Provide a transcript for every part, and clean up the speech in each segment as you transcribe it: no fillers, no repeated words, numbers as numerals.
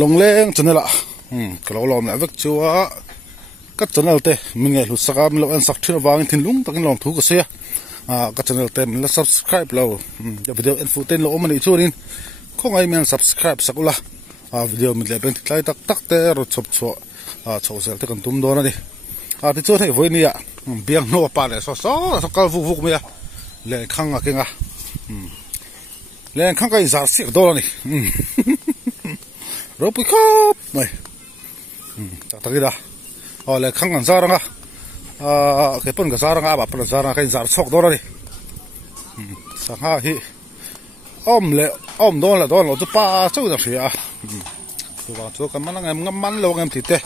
ลงเล้งจนนั่นละก็เราลองแล้วชัวก็จนนั่นเต้มันไงรู้สึกว่ามันเราอันสักที่เราวางทิ้งลุงตั้งลองถูกก็เสียก็จนนั่นเต้มันละ subscribe เราเดี๋ยววิดีโออินโฟเต้นเราเอามันอีกช่วงนี้คงไอ้มัน subscribe สักละวิดีโอมันเลยเป็นที่ไล่ตักเต้รถชบชัวชัวเสร็จที่กันตุ้มโดนนี่ที่ช่วยให้วันนี้เบียงโน้ปาเลยซ้อสักการฟุกๆมั้ยเล่นข้างอ่ะเก่งอ่ะเล่นข้างก็อีสานเสียกโดนนี่เราไปครับไม่ตักกี่ดาเล่นข้างกันซารังอ่ะเคยปุ่นกับซารังอ่ะแบบปุ่นซารังก็อีสานชกโดนนี่สักห้าทีเลยโดนเลยโดนเราจะป้าสู้นะสิตัวกันมันงั้นมันเรางั้นติดเต้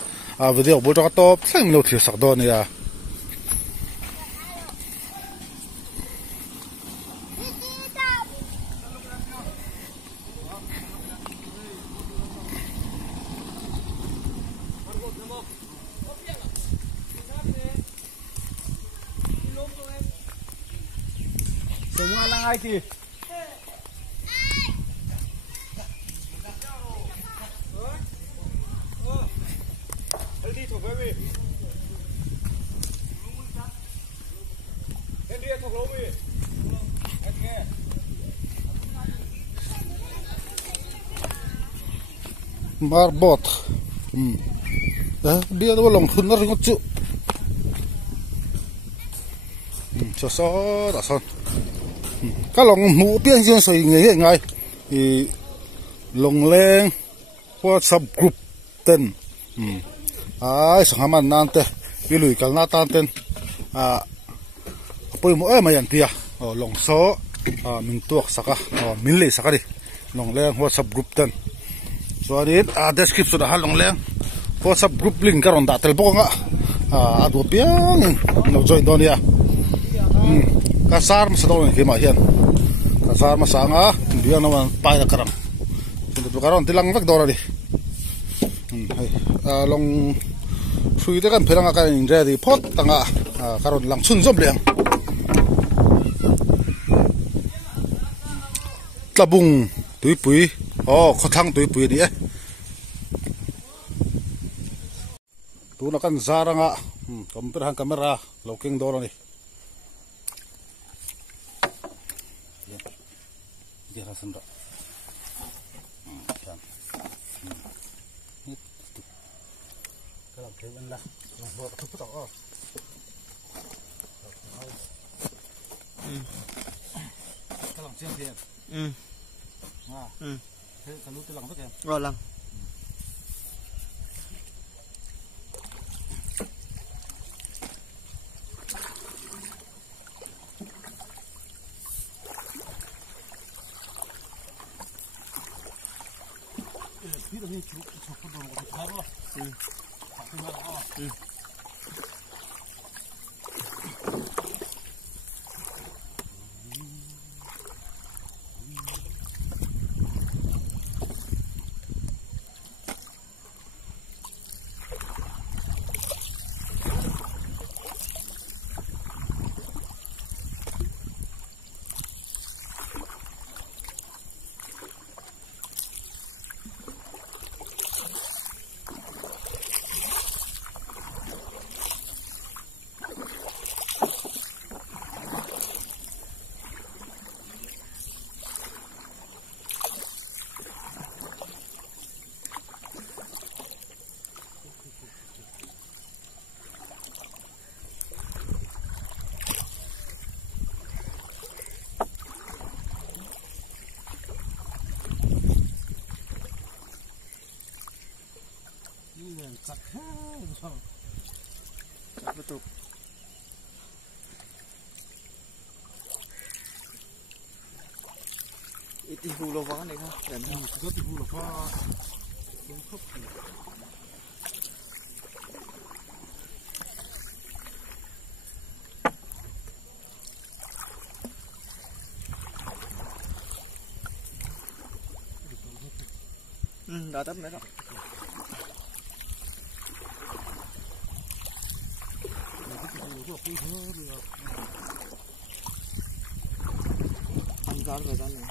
วิดีโอบุตรก็โตเส้นเราที่สักโดนนี่Semua lang ay ki. Aldi thok ve. Henry thok lo ve. Okay. Marbot. Dia tu long thun na ringot chu. So da son. ก็ลงหมูเปี้ยนยังใส่ไงไงลงแรงว่าซับกรุ๊ปเต้นสหมันนั่นเต้ยิลุยกันหน้าตาเต้นปุ่ยมือมายันเตียลงโซ่มินตัวสักมินเลยสักดิลงแรงว่าซับกรุ๊ปเต้นส่วนนี้description สุดท้ายลงแรงว่าซับกรุ๊ปลิงก์ก็รอนดัดเตลปงตัวเปี้ยนเราจอยโดนเนี่ยkasar masadon ke mahian kasar masanga dia naman pai karam sinto karon tilang vak dora di long sui de kan pheranga kan inre di phot tanga karon lang chun jom leng tlabung tuipui khothang tuipui di tu na kan zaranga computer hang camera loking dora ni dia rasan dak ni kalau kewan lah buat tu tak kalau siang dia kalau tu lang tu kan lang Kita ni cukup dulu kita taruh. Pakai mana? Betul. Itu hulu apa ni kan? Dan itu hulu apa? Untuk. Datang mereka. Antar ke sana.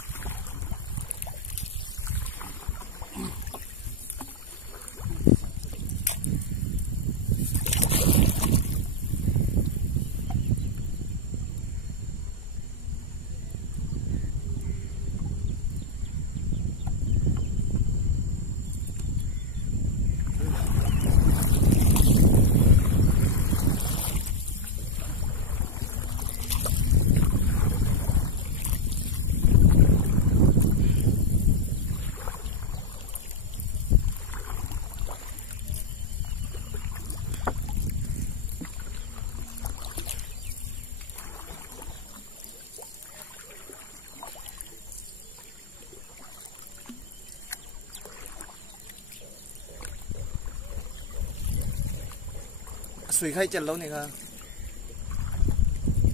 สุยไข่เจ็ดแล้วนี่ค่ะ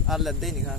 อันเล็ดได้นี่ค่ะ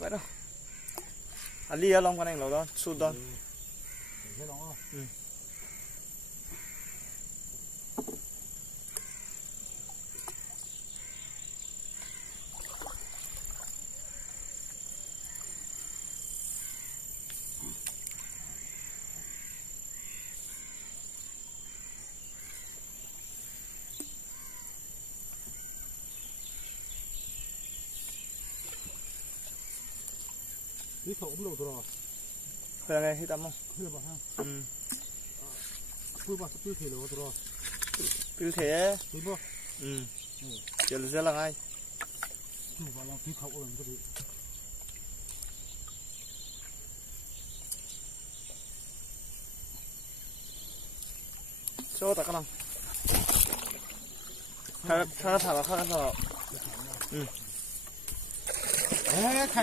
ไปแล้วอันนี้ลองกันเองเหรอสุดดอนนี่เขาอุ้มเราตลอด เป็นไงที่ตามมั้ง เพื่อบ้าพูดว่าพูดเทเราตลอด พิวเท พูดว่าเดี๋ยวจะละไง พูดว่าเราพิเขาอุ้มก็ดีโชว์ตะกร้องข้าถามข้าถามใคร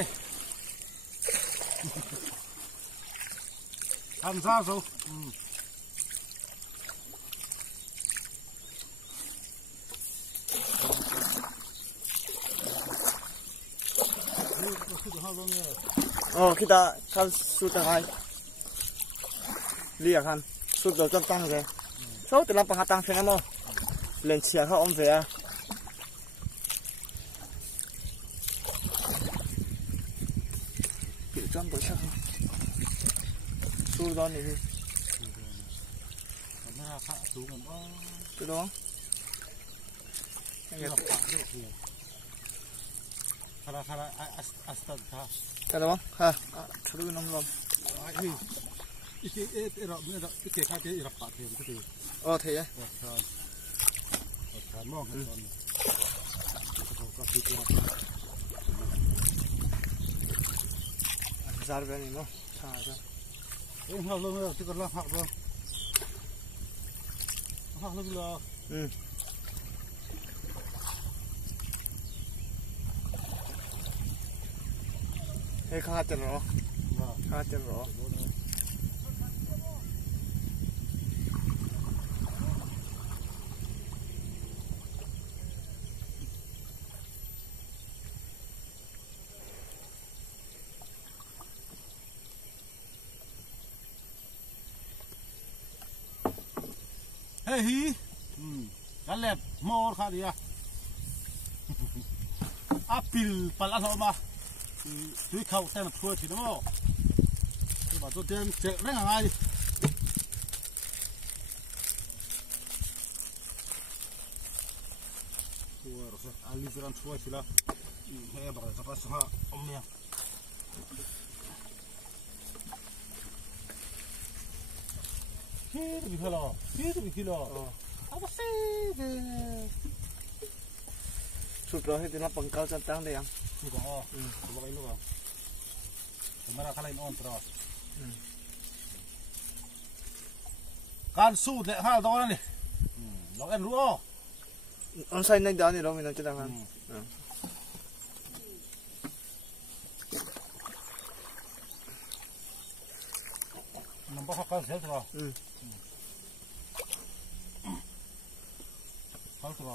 ทำซาสูอ๋อคิดว่าข้าสุดท้ายเรียกกันสุดเดียวจำตั้งเลยโชว์แต่ละปัญหาตั้งเช่นนั้นมั้งเล่นเชียร์เขาอมเสียปิดจำตัวชักสู้ตอนนี้พี่ไม่ราคาสูงกันอ๋อไปดูมั้งยังไงคาราอัสตันท่าไปดูมั้งค่ะไปดูน้ำลมอีกเราเนี่ยเราอีกแค่ที่เราปะเทียมก็ดีอ๋อเทียมองกันตอนก็คือจาร์เบนี่มั้งท่าจ้ะหักลงเลยที่กำลังหักลงเลยให้ข้าจะรอข้าจะรอเฮ้ยกันแลบมอร์ค่ะดิอัปปิลปัลอัลมาด้วยเขาแต่มาทัวร์ที่นั่นที่บ้านตัวเดิมเจอเรื่องอะไรทัวร์รู้สึกอัลลิฟรันทัวร์ที่ละเฮ้ยบ้านจะพัสหะอมเนี่ยพี่จะไปที่ละพี่จะไปที่ละเอาไปสิสุดเราให้ที่เราปังเก้าจันตั้งได้ยังสุดอ๋อบอกไอ้ลูกอ่ะผมมาราคาเล่นออนตลอดการสู้เนี่ยห้าดอลนี่เราเอ็นรู้อ๋ออันใส่ในดาวนี่เราไม่ต้องจะทำกัน มันบ่เข้าเสียตัวเข้าตัว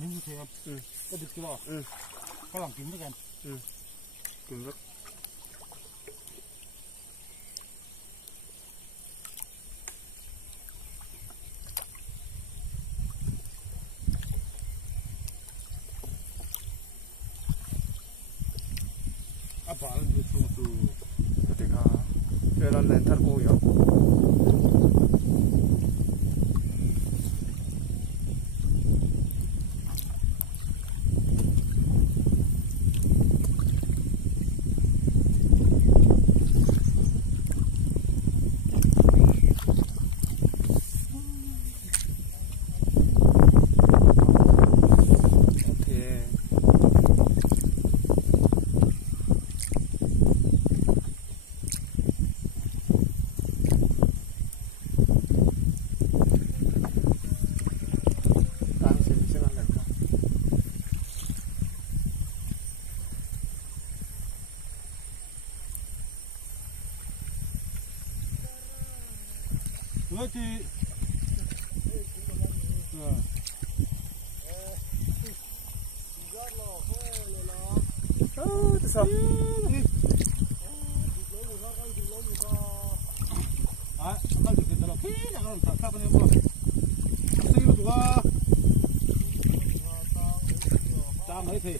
นี่เทียบก็ดึกตัวก็หลังกินด้วยกันกินแล้วApaan itu tuh? Ketika jalan lentar koyo. Nanti oh itu so kalau kita lo kira kalau tak apa ni mo sih lu juga tak mai the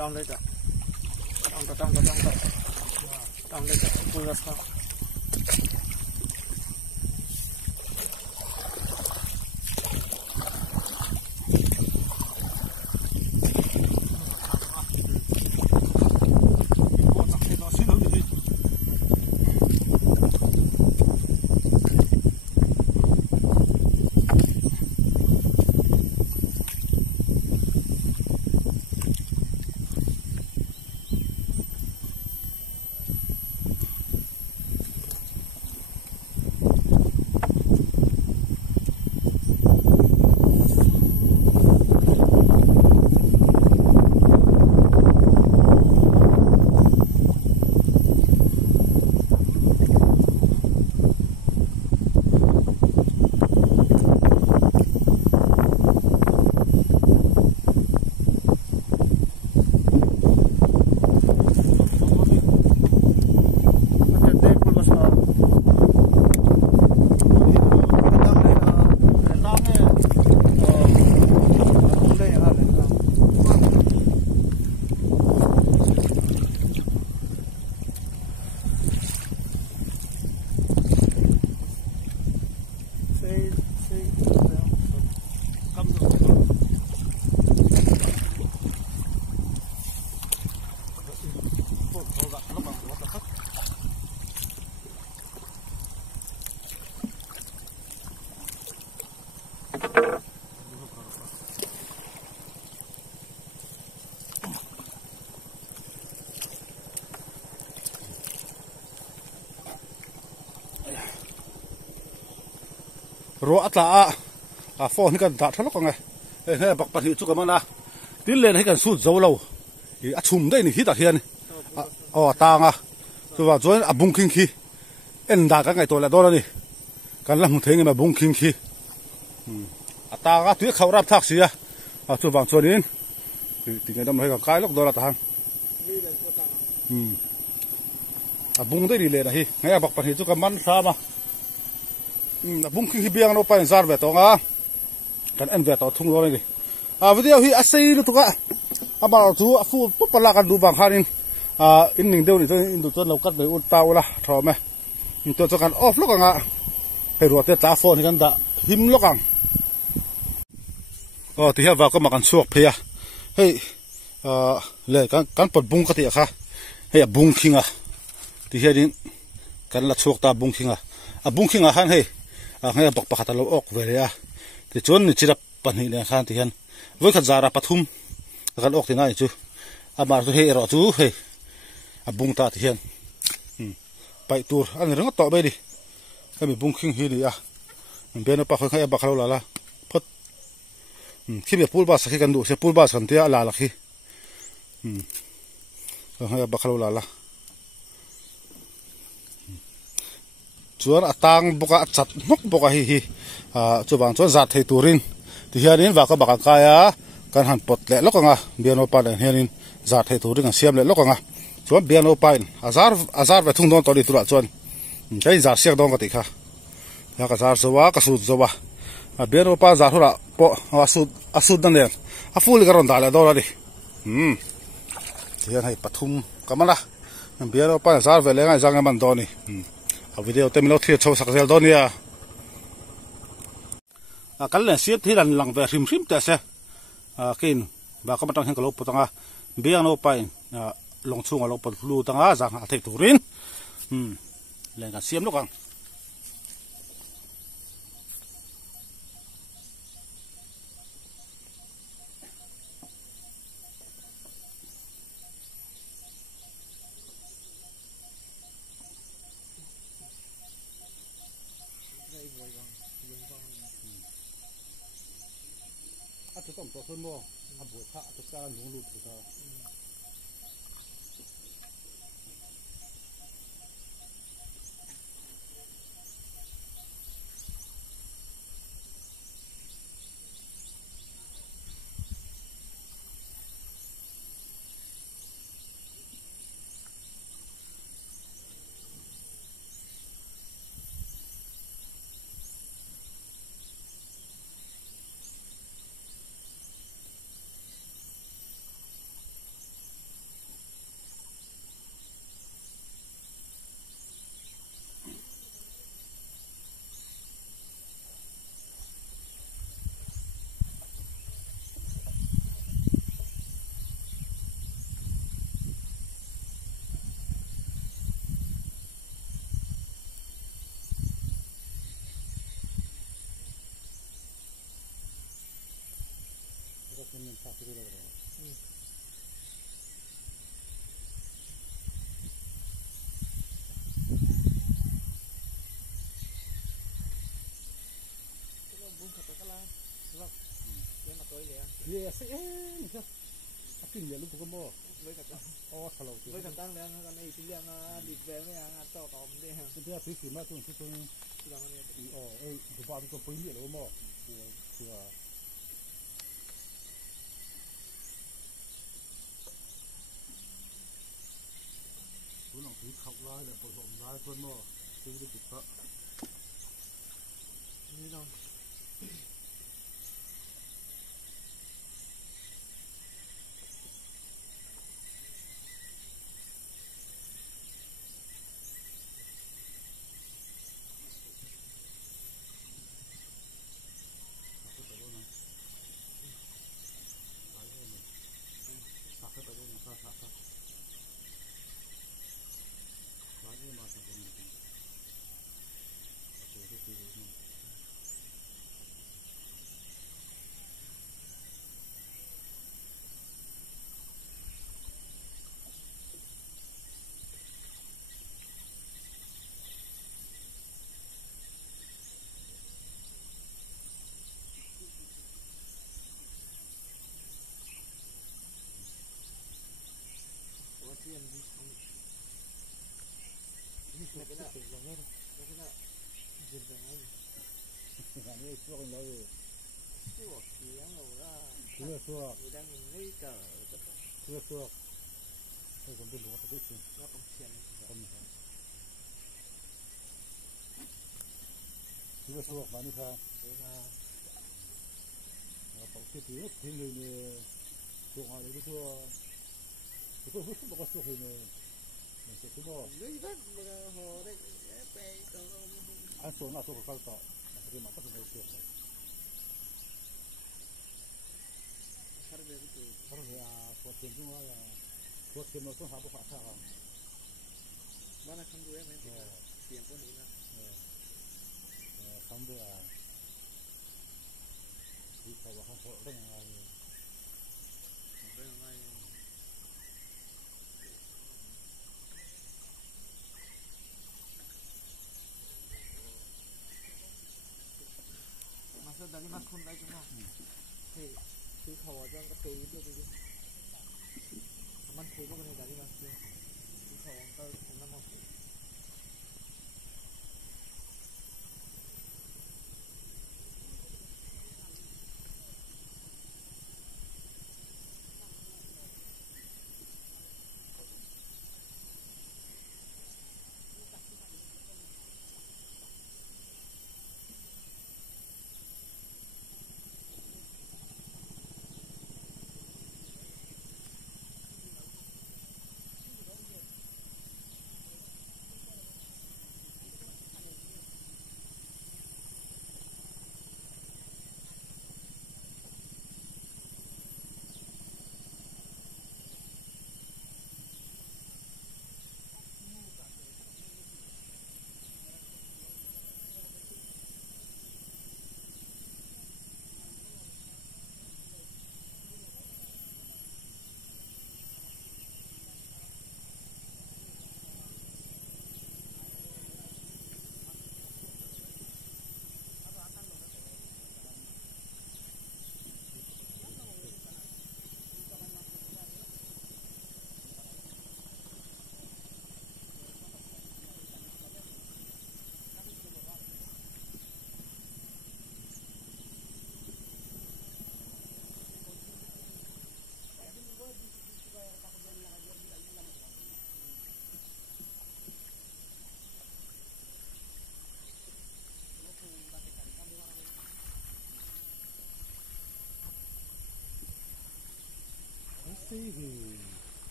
Tang đây cả, tang đây cả, cua ra sao? ro atla a phone kan ta thalok ngai he bak pa hi chu ka mana tin len he kan su zo lo i a chum dei ni hi ta hian tanga chu wa join a bung king khi en da ka ngai to la do la ni kan la hmu theng ma bung king khi tanga tu khawrap thak sia chu wang chuanin ti ngai dam he ka kai lok do la ta han a bung dei ni le na hi ngai bak pa hi chu ka man sa ma bung king hi biang no pa zar ve to nga kan en ve to thung lo ni video hi a sei lu tuka ama chu a fu pala kan du bang khanin in ning deu ni to in du ton lo kat be ut ta ula thome to cho kan off lo ka nga he ro te ta phone kan da him lo kang ti ha va ko ma kan suak phia hei le kan pot bung ka ti kha hei bung kinga ti hian kan la chuak ta bung kinga a bung kinga han hei ngai bak pakhat lo ok ve ya ti chon ni chirap pani le khan ti hian voi khat zara pathum kan ok ti ngai chu amar chu he ro chu he abung ta ti hian pai tur an rang to be di kami bung king hi ni a be no pa kho khay bakalo la la phot khibe pul ba sakhi kan du se pul ba san te ala la khi khay bakalo la la chuan atang boka chat nok boka hi chuwang chuan zat thei turin ti hianin wa ka baka kaya kan han pot le lokanga biano pa den hianin zat thei turin an siam le lokanga chuan biano pain azar ve thung don to ni tura chuan kai zar siak dong ka ti kha ya ka zar zowa ka su zowa a biano pa zar hura po asud dan den a ful garon dala do la di hian hai pathum kamala biano pa zar ve le ngai jang man do ni video temilo thia chho sakzel donia kal le siat hi ran lang ve hrim te se kin ba ka matang hen ka lo putanga biang no pain long chung lo pot lu tanga jang a thei turin le ka siam lo kangจะต้องตัวคนโม่อาบุษะตุการหลวงลุดตัวมันพักที่เราบุ้งขับไปก็แล้วว่าเลี้ยงมาตัวเลยเลี้ยงสินี่ใช่กินเลี้ยงลูกก็บ่เลยกับทะเลเลยกับตั้งแล้วนะกันไอ้ที่เลี้ยงดิบแววไม่งานต่อต่อมันได้ฮะที่ที่ถือมาตรงที่ตรงที่เราเนี่ยดูบ้านก็ปุ๋ยเลี้ยงแล้วบ่คือคุณลองถือขับไล่แต่ผสมได้เพิ่นบ่ซื้อได้ติดพระนี่น้อง นี่ช่วงเราช่วงเสียงเราละช่วงช่วงให้ผมไปหลวงตะกุ่นแล้วต้องเขียนคนนะครับช่วงมานี่ครับเราต้องคิดถึงทิ้งเลยเนี่ยช่วงอะไรไม่ช่วงบอกว่าช่วงเนี่ยมันจะขึ้นบ่อันส่วนน่ะช่วงเขาต่อเรื่องมันก็เป็นเรื่องช่วงเลยเขาเรียกพอเทียนจุ่มว่าพอเทียนเราต้องหาบุคคลครับบ้านเราทำด้วยไหมเทียนพวกนี้นะทำด้วยที่เขาว่าเขาเรื่องอะไรdari mas kun lagi mah si kawajan ke tei itu jadi aman tei kok ni dari mas si kawajan ke sana mah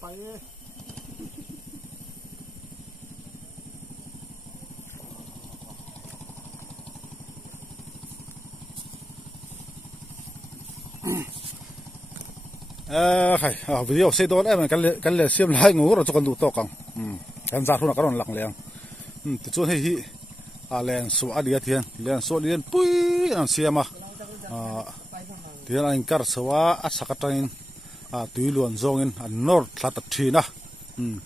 ไปวิดีโอเสร็จแล้วมันกันเลยเสียมไล่งูเราจะกันดูต่อกันกันจากทุนกันหลังเลี้ยงติดส่วนให้แรงสวัสดีเทียนแรงสวัสดีปุ้ยนั่นเสียมาเทียนอันกัดสว่าอัศกัดอินตุยล้วนจงอินอันนอร์ทัดทีนะ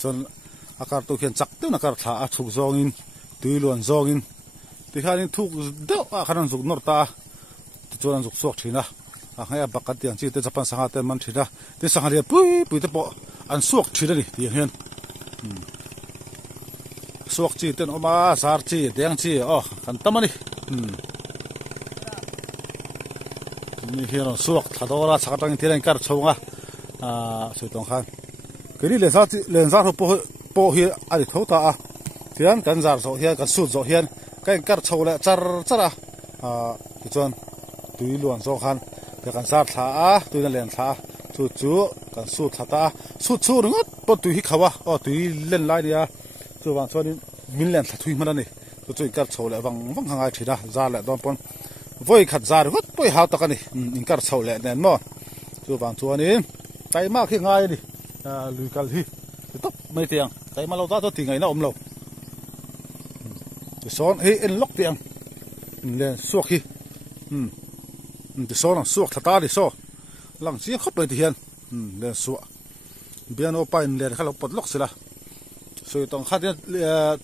จนอากาศตัวเขียนจักเต้นอากาศท่าถูกจงอินตุยล้วนจงอินที่ข้านี่ถูกเดาขนาดจุกนอร์ตาจนจุกสวกทีนะให้บักกัดอย่างที่เตจะปันสังหารเตมันทีนะที่สังหารเนี่ยปุ้ยแต่พออันสวกทีนี่ที่เห็นสวกจีเต้นออกมาสารจีแดงจีกันตั้มนี่นี่เห็นสวกถ้าโดนสักตั้งที่เรื่องการชงสุดตรงข้างคือนี่เลนส์เขาโปะเฮียอะไรทั้งตาเทียนกันจาร์โซเฮียกันสุดโซเฮียกันการชงเลยจาร์ที่จวนตุยล้วนสองคันแต่กันจาร์ท่าตุยนั่นเลนท่าจู่กันสุดท่าสุดนึกปตุยหิขวะตุยเล่นไล่เนี่ยส่วนส่วนนี้มิลเลนท่าตุยมันนั่นนี่จู่การชงเลยวังห่างไกลทีนะจาร์เลยตอนปนวัยขัดจาร์ก็ตุยหาตะกันนี่อินการชงเลยเนี่ยมั้งส่วนนี้ไก่มากขึ้นง่ายดิลุยกันที่ต๊อบไม่เตียงไก่มาเราตั้งตัวที่ไงนะเราจะสอนให้เอ็นล็อกเตียงเนี่ยสวกที่จะสอนสวกทัตตาดิสอหลังเสียงเข้าไปที่เห็นเนี่ยสวกเบียนเอาไปเนี่ยเขาเราปลดล็อกสิละส่วนตรงข้าเนี่ย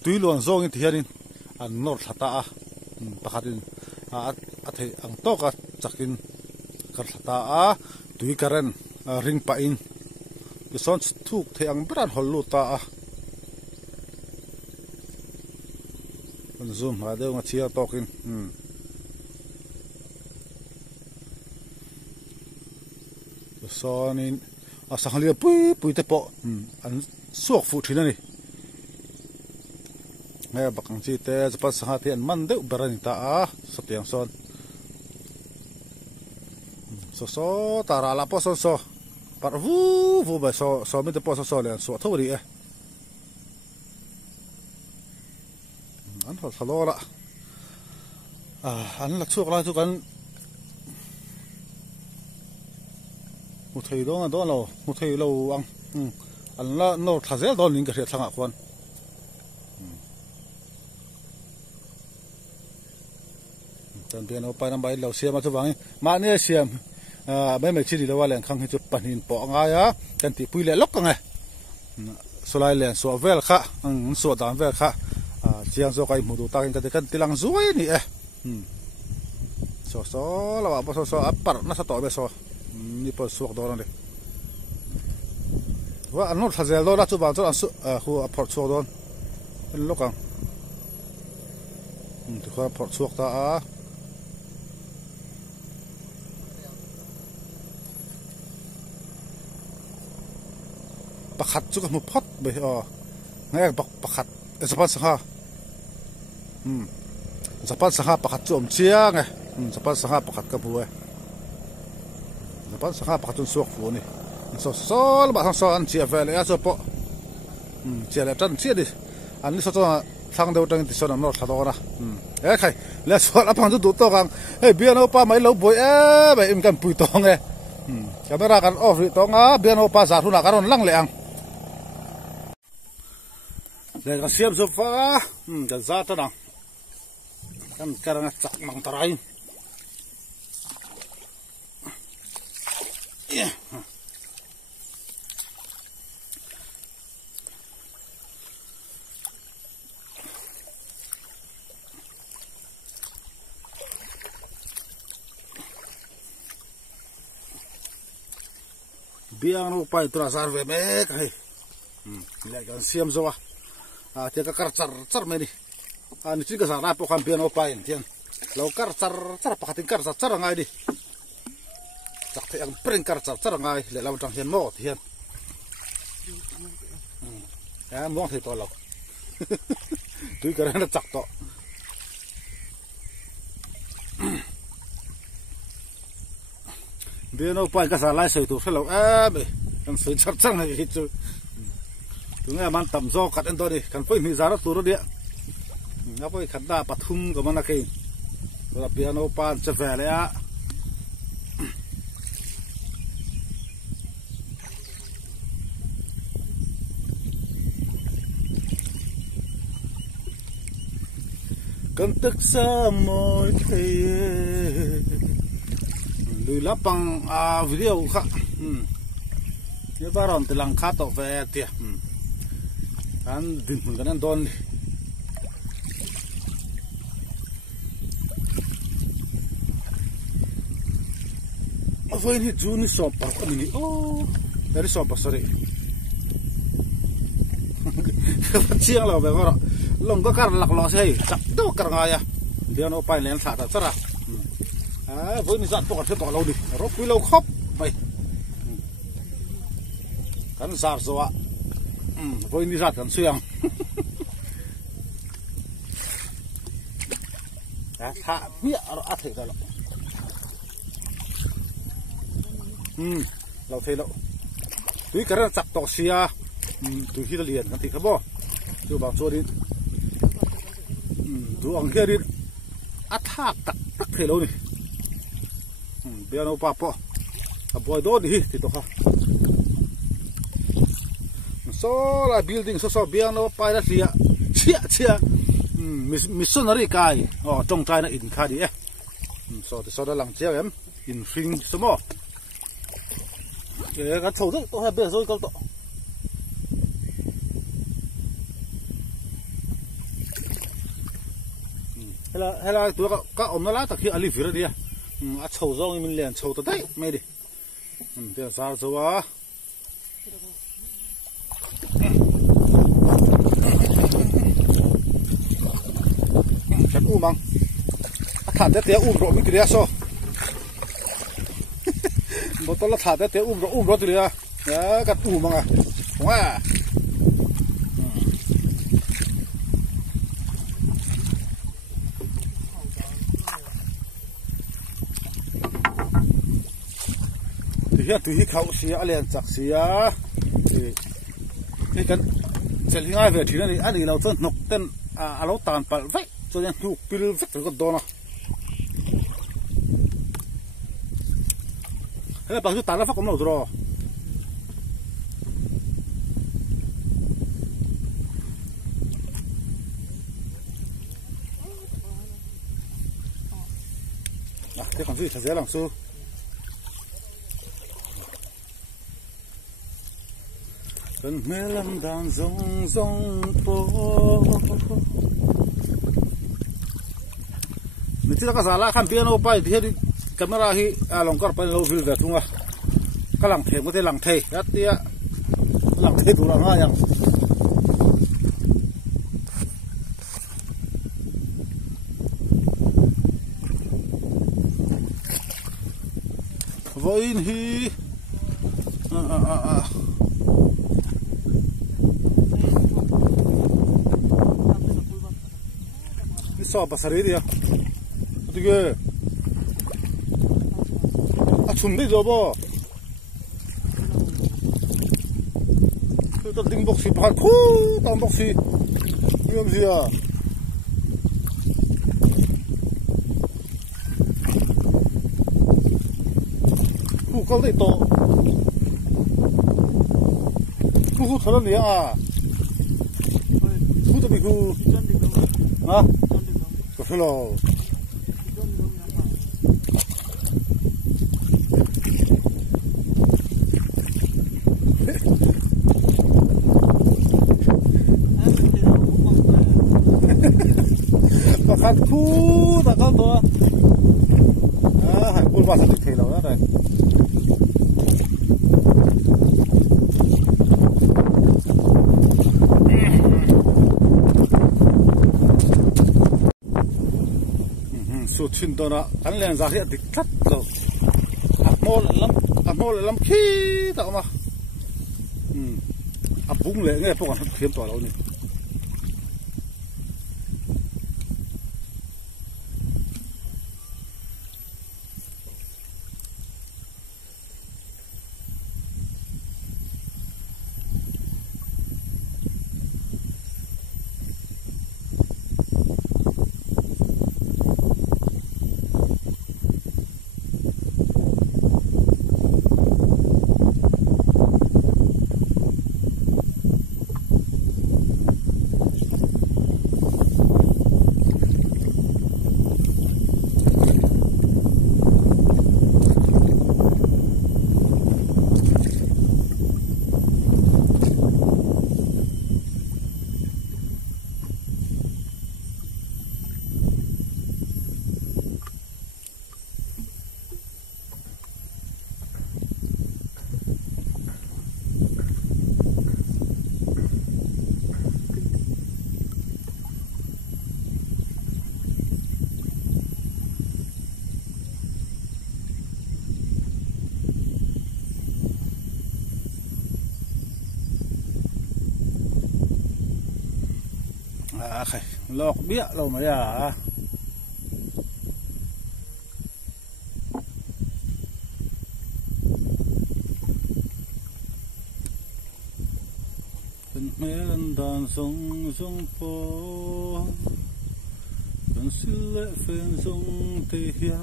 ตุยล้วนโซ่ที่เห็นอันนอร์ทัตตา pakhatin athei ang to ka chakin karthata a tui karen ring pa in the sons thuk the ang bran hollu ta a zoom ha de nga chia tokin sonin asanglia pui te po an suak fu thina ni nge bakang chi te japan sanga te an man de berani ta a sotiang son so tara la po so par vu ba so me te po so le so thori e an hol thalola an la chuak la chu kan mu thei do nga do lo mu thei lo ang an la no thazel do ning ka hria thanga khwan tan piano pa nam bai lo siam chu wangi ma ne siam mai mai chi di lo walen khang hi chu panin po anga ya kan ti pui le lok ka nge solai len so vel kha so dan vel kha chiang so kai mu du ta kan tilang zuai ni e so la ba so apar na sa to be so ni po suak do ran de wa anor thazel do la chu ba chu hu apor suak don lokang tu kha apor suak ta a pakhat chu ka mu phot be ngai pakhat japan saha japan saha pakhat chu om chiang e japan saha pakhat ka buai japan saha pakhat chu suak fu ni so ba so an chia vel ya so po chia le tan chia di an ni so thang deu tang ti so na no thado na e khai le so la phang chu du to kang he bian opa mai lo boi e ba im kan pui tong e camera kan off ri tong a bian opa za thu na karon lang le ang le ka siam so fa kan za ta na kan karang chak mang tarai biang no pai tra sar ve me kai le kan siam zo te ka kar char me ni ani chi ka sa na po kan biang no pai tian lo kar char pakhatin kar char ngai di chak the ang pring kar char ngai le lam tang hian mo hian mo the to lo tui kar na chak to biano pai ka sa lai sei tu phelo be kan sei chang na hi chu tu nga man tam zo kat en to ni kan foi mi zara tu ro dia nga poi khat da pathum ka mana ke la piano pan che vele a kan tak sa moi thei lui lapang video kha ye baron tilang kha to ve tia an din mun kan don avoid ni juni so pa ni dari so pa sore chiang lo be gora long ko kar lak lo sei chak do kar nga ya dia no pai len tha ta chara với mình dặn tôi còn lâu đi rốt quý lâu khóc mày cắn giạt rồi ạ với mình dặn cắn xuyên thả miệng nó ắt thể ra lọ lâu thế lọ tuy cái đó chặt tỏ xia tuy khi ta liền kan thì khá bò tôi bảo cho đi tôi ăn kia đi ắt thạc tắc thể lâu đi biano papo aboy do di ti to ha so la building so biano pa la chia missionary kai trong chai na in kha di so da lang chia em in fing sumo ke ka chou to ha be rồi câu to hela tu ka omnala ta khi ali vira dia a chho zong min len chho ta dai mai di te sar zowa ka ku mang a tha te ro mi kriya so botol la tha te ro tu ya ka tu mang a wa Hiya tu hi khau sia alian chak sia ni kan sel hinga ve thina ni ani lo chon nok ten a lo tan pal ve cho yan tu pil ve ko dona he ba tu tan la fa kom lo dro ke kan fi sa lang su Cần mê lâm đàn rong rong po Mình chỉ là cái lá khăn piano bay thì đi camera hi lòng cắt bay lâu về thung à cái lăng thề có thể lăng thề rất tia lăng thề đủ là ngay nhá với hi so pasare dia adige a chumri jobo to ding boxi pa khu tam boxi yom sia khu kal dei to khu thola ni a khu to bi khu ha Hello. Pakat ku tak tahu tu. Hai pul bahasa di Thailand ada. Chin dona an len za ri dik that to amol lam khi ta ma a bung le nge po kan khiam to lo ni khai lọc bia lâu mà à mê lần đàn sông sông po cần xin lệ phên sông tê hia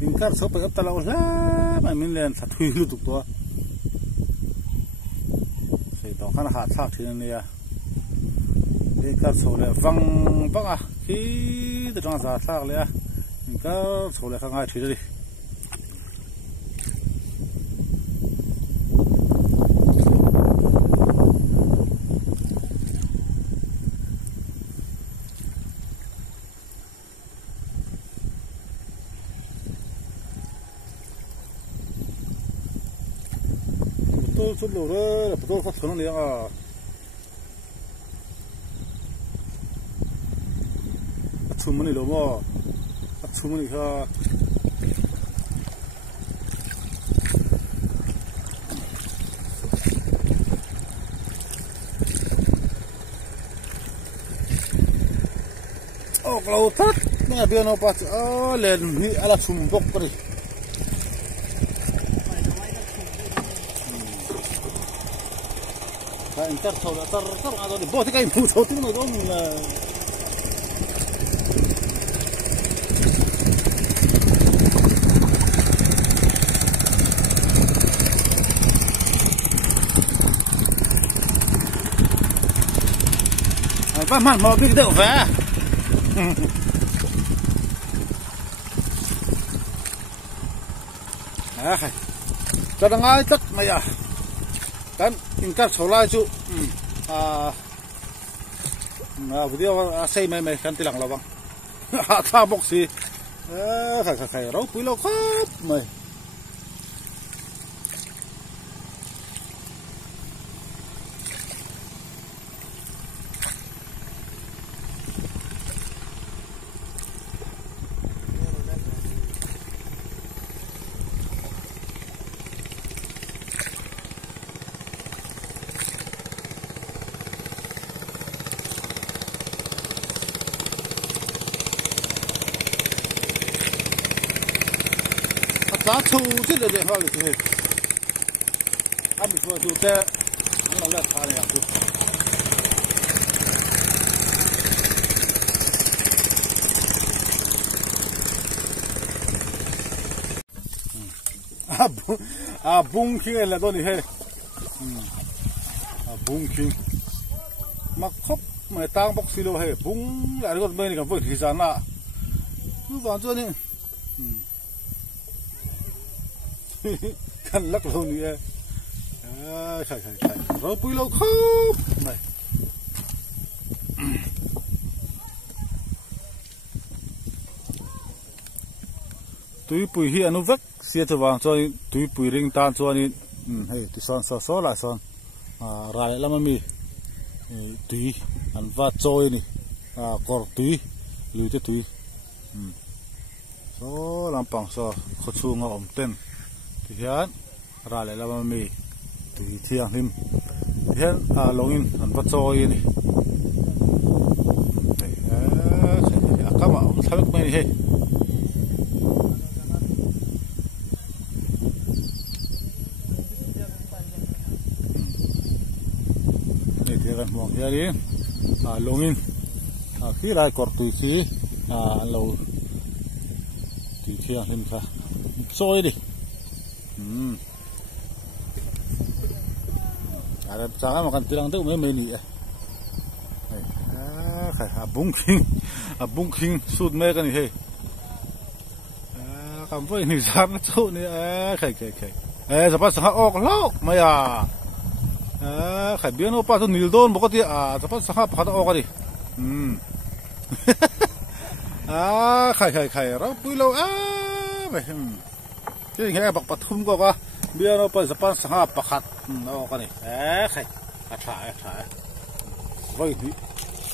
mình cắt số phải ấp ta lâu lắm mà mình lên thật huy luôn tục to thì tao khá là hạt thác thì này à để cắt số lại văng văng à khi từ trong hạt thác lại à mình cắt số lại khá ngay thì đi betul sudah betul kok sekarang dia cuma ni loh mah cuma ni ha oh kalau tak ni biar nampak len ni ala sumbok peri entar saudara tar ada di bawah kayak mu sautu no dong apa man mau beli deh va kadang aitat maya kan ingkar sola ju video asai mai kan tilang lawang ta bok si khai rau pui lo khap mai啥抽这个电话里头，他们说就在那来查的呀，bung king là đó này hay, bung king, mà khóc mà tang bóc xí đâu hay, bung lại con bên này còn vội thì sao nè, cứ vào chỗ này. Kan lắc lâu nữa khai rồi bùi lâu khóc này túi bùi hi anu vắc xia cho vàng cho túi bùi ring tan cho ni hey tí son so lại son rai lắm mi túi ăn vắt trôi ni cor túi lùi cho túi so làm bằng so khó chu ngõ ẩm tên hiện ra lại là mì từ thiang him hiện longin ăn bắt trôi này các bạn thấy không này này thì gần mong ra đi longin khi lại cọt từ khi lâu từ thiang him cả trôi đi ada jangan makan tilang tu memang ni bungking sud mereka ni hey kamu ini zaman tu ni kai siapa sangat lau maya kai biar apa tu nildon pokok dia siapa sangat pada ni kai rapi lau jadi kayak bak patum kok biar apa sepan sangat pakat kan ni kai acha voi ni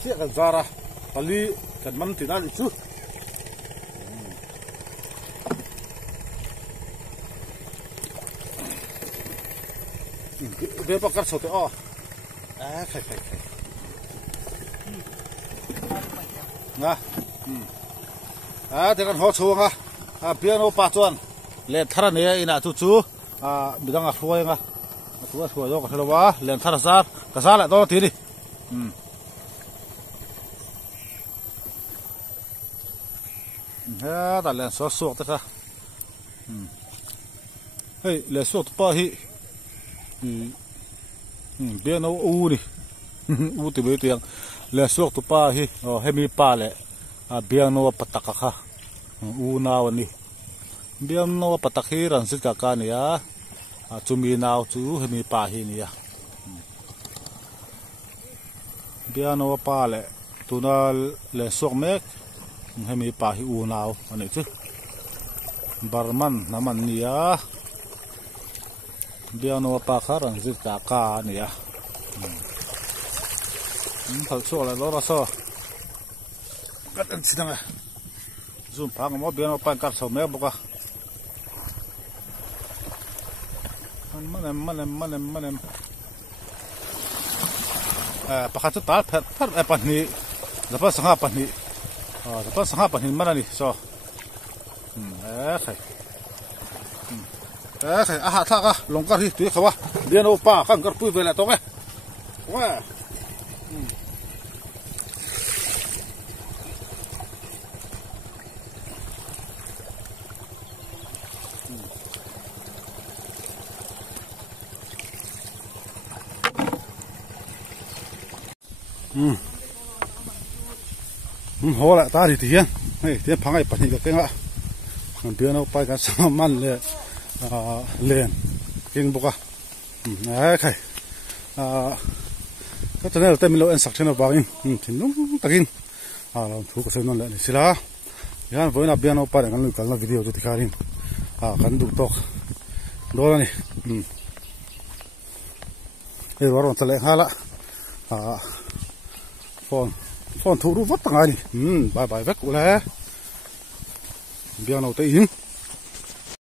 dia kan zara kali kan mantina itu dia pakar sote kai nah dia kan ho chu nga biar apa tuan len thara ne ina chu bidang afoi nga tua thua yo ka thalawa len thara sar ka sala to ti ni ha da len so ta ka hey le so pa hi bia no u ni u ti be tiang le so pa hi hemi pa le bia no pataka kha u na wani biam no patakhi ran sit ka ni ya chumi naw chu hemi pa hi ni ya bia no pa le tuna le sok mek hemi pa hi u naw ani chu barman naman ni ya เบียโนปาคารังจิตากาเนี่ยเขาชัวร์เลยรอซอก็ตั้งสิดังซูมพังมาเบียโนปาการสมัยบุกมันปะคัตตาเพิ่มปันนี้จะพัฒนาปันนี้จะพัฒนาปันนี้มันนี่ซอใครอาหารท่าก็ลงกันที่ตัวเขาว่าเบียโนปากันก็ปุ้ยไปแล้วตรงไหนว่าโหละตาดิเทียนเฮ้ยเทียนพังไอ้ปันนี้ก็เก่งละเบียโนไปกันสามมันเลยเลียนเก่งบุกใครก็จะเนี่ยแต่มีเราเอ็นสักเช่นว่าอินทิ้งนุ่งตะกินเราถูกกระสุนนั่นแหละนี่สิละยันวันนั้นเบียโนไปกันลุยกันแล้ววิดีโอจุดที่ขารินกันดูตกโดนนี่วันวันทะเลหาละฟอนถูกรู้วัดต่างไงนี่บายเวกกูแล้วเบียโนเตอิน